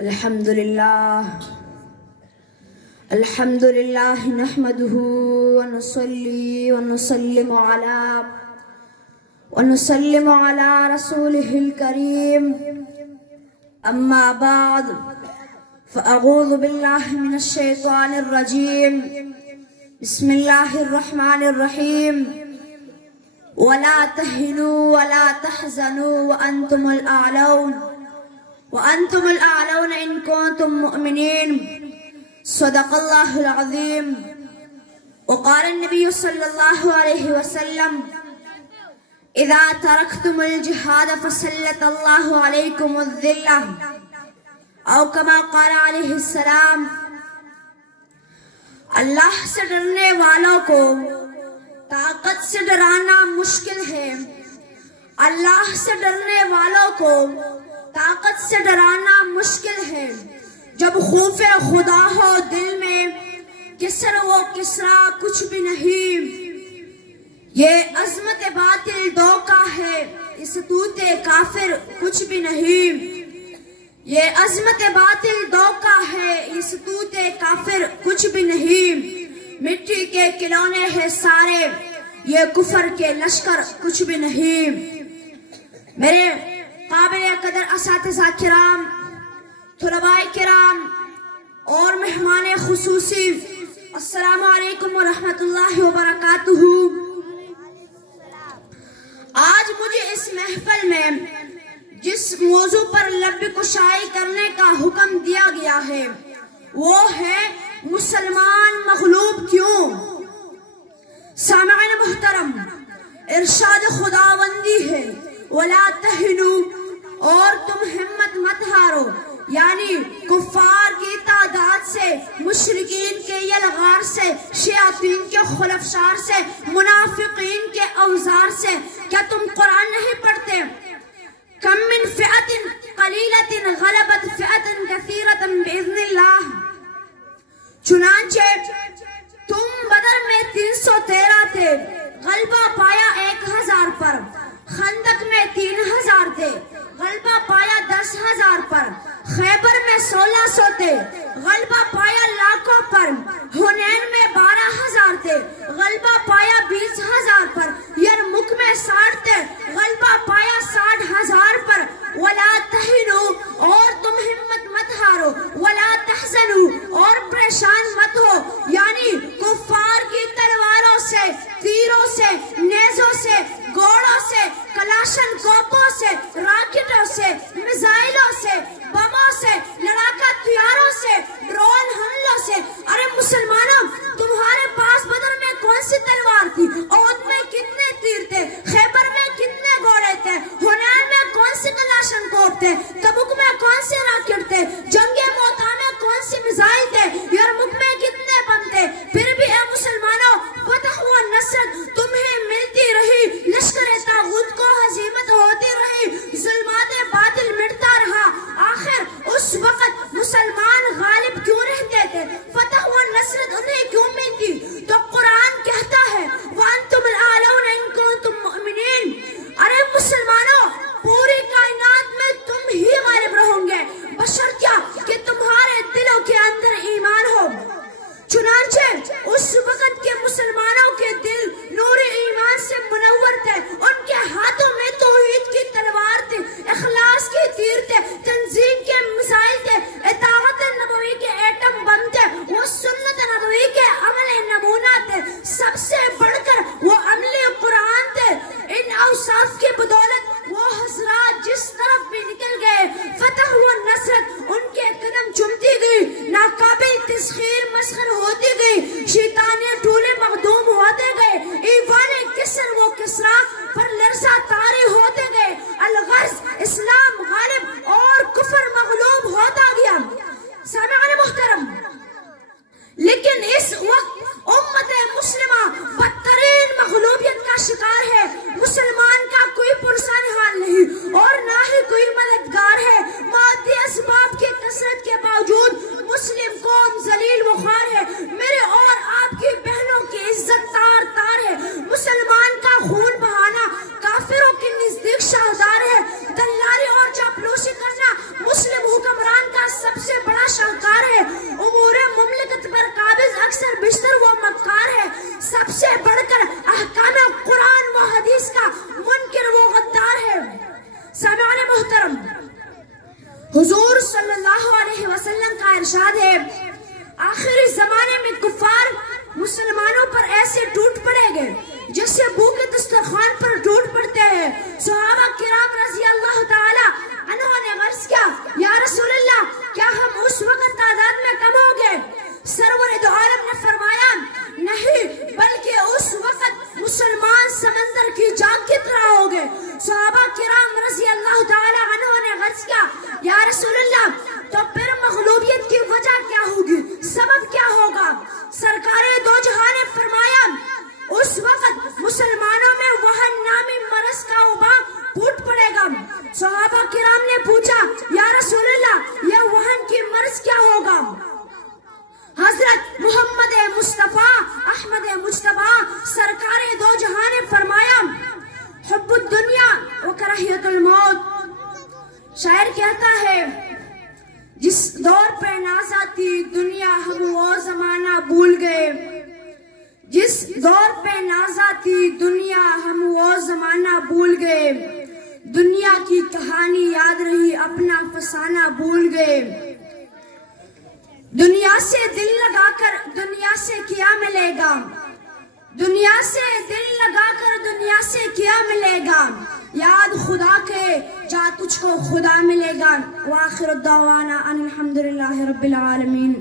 الحمد لله نحمده ونصلي ونسلم على رسوله الكريم أما بعد فأعوذ بالله من الشيطان الرجيم بسم الله الرحمن الرحيم ولا تهنوا ولا تحزنوا وأنتم الأعلون إن كنتم مؤمنين صدق الله العظيم. وقال النبي صلى الله عليه وسلم إذا تركتم الجهاد فسلط الله عليكم الذلة أو كما قال عليه السلام. اللہ سے ڈرنے والوں کو طاقت سے ڈرانا مشکل ہے. اللہ سے ڈرنے والوں کو طاقت سے ڈرانا مشکل ہے. جب خوف خدا ہو دل میں کسر و کسرا کچھ بھی نہیں. یہ عظمت باطل دھوکہ ہے اس طوط کافر کچھ بھی نہیں. یہ عظمت باطل دھوکہ ہے اس طوط کافر کچھ بھی نہیں. مٹی کے کھلونے ہیں سارے یہ کفر کے لشکر کچھ بھی نہیں. میرے قابل قدر اساتذہ کرام، طلباء کرام اور مہمان خصوصی، السلام علیکم ورحمۃ اللہ وبرکاتہ. آج مجھے اس محفل میں جس موضوع پر لب کشائی کرنے کا حکم دیا گیا ہے وہ ہے مسلمان مغلوب کیوں. سامعین محترم، ارشاد خداوندی ہے وَلَا تَهِنُوا، اور تم ہمت مت ہارو، یعنی کفار کی تعداد سے، مشرکین کے یلغار سے، شیاطین کے خلفشار سے، منافقین کے اوزار سے. کیا تم قرآن نہیں پڑھتے؟ کم من فئۃ قلیلۃ غلبت فئۃ کثیرۃ بإذن اللہ. چنانچہ تم بدر میں 313 تھے، غلبہ پایا 1000 پر. خندق میں 3000 تھے، غلبہ پایا 10,000 پر. خیبر میں 1600 تھے، غلبہ پایا لاکھوں پر. حنین میں 12,000 تھے، غلبہ پایا 20,000 پر. یرمک میں 60 تھے، غلبہ پایا 60,000 پر. وَلَا تَهِنُوا، اور تم ہمت مت ہارو. وَلَا تَحْزَنُوا، اور پریشان مت ہو، یعنی کفار کی تلواروں سے، تیروں سے، نیزوں سے، گھوڑوں سے، کلاشن کوپوں سے، راکٹوں سے، میزائلوں سے، بموں سے، لڑاکا ہتھیاروں سے، ڈرون حملوں سے. ارے مسلمانوں، تمہارے پاس بدر میں کون سی تلوار تھی؟ احد میں کتنے تیر تھے؟ خیبر میں کتنے گھوڑے تھے؟ حنین میں کون سی کلاشن کوپ تھے؟ تبوک میں کون سے راکٹ تھے؟ جنگ موتا میں کون سی میزائل تھے؟ یرمک میں کتنے بم تھے؟ پھر بھی اے مسلمانوں، فتح و نصرت تمہیں ملتی رہی، لشکر طاغوت کو ہزیمت ہوتی رہی، ظلمات باطل مٹتا رہا. آخر اس وقت مسلمان غالب کیوں رہتے تھے؟ فتح و نصرت انہیں کیوں ملتی؟ تو قرآن کہتا ہے وَأَنْتُمُ الْأَعْلَوْنَ إِن كُنتُم مُؤْمِنِينَ. ارے مسلمانوں، پوری کائنات میں تم ہی غالب رہو گے، بشرطیہ محترم، حضور صلی اللہ علیہ وسلم کا ارشاد ہے آخری زمانے میں کفار مسلمانوں پر ایسے ٹوٹ پڑیں گے جس سے بھوکے دسترخوان پر ٹوٹ پڑتے ہیں۔ صحابہ کرام رضی اللہ تعالی عنہ نے عرض کیا یا رسول اللہ کیا ہم اس وقت تعداد میں کم ہو گئے؟ سرور دو عالم نے فرمایا نہیں بلکہ اس وقت مسلمان سمندر کی جانگ کی طرح ہو گئے۔ صحابہ کرام رضی اللہ تعالی عنہ نے عرض کیا یا رسول اللہ تو پھر مغلوبیت کی وجہ کیا ہوگی، سبب کیا ہوگا؟ سرکار دو جہاں نے فرمایا اس وقت مسلمانوں میں وہن نامی مرض کا وبا پھوٹ پڑے گا۔ صحابہ کرام نے پوچھا یا رسول اللہ یہ وہن کی مرض کیا ہوگا؟ حضرت محمد مصطفیٰ احمد مجتبیٰ سرکار دو جہاں نے فرمایا حب الدنیا و کراہیت الموت۔ شاعر کہتا ہے جس دور پہ ناز آتی دنیا ہم وہ زمانہ بھول گئے، جس دور پہ ناز آتی دنیا ہم وہ زمانہ بھول گئے، دنیا کی کہانی یاد رہی اپنا فسانہ بھول گئے۔ دنیا سے دل لگا کر دنیا سے کیا ملے گا، دنیا سے دل لگا کر دنیا سے کیا ملے گا، یاد خدا کے جا تجھ کو خدا ملے گا۔ وآخر الدعوانا ان الحمدللہ رب العالمین۔